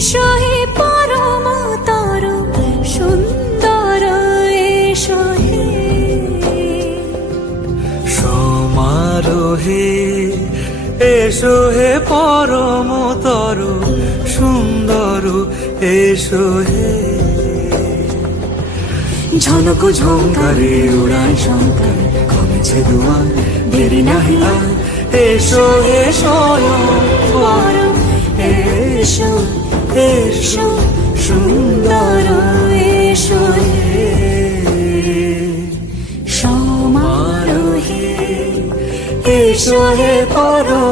এসো হে পরমতর সুন্দর এসো হে সমারোহে এসো হে পরমতর সুন্দর এসো হে ঝনক ঝঙ্কারে উড়ায় শঙ্কর কমেছে দুয়ার দেরি নাহি আর এসো হে স্বয়ং বর এসো এসো সুন্দর এসো হে সমারোহে এসো হে পরম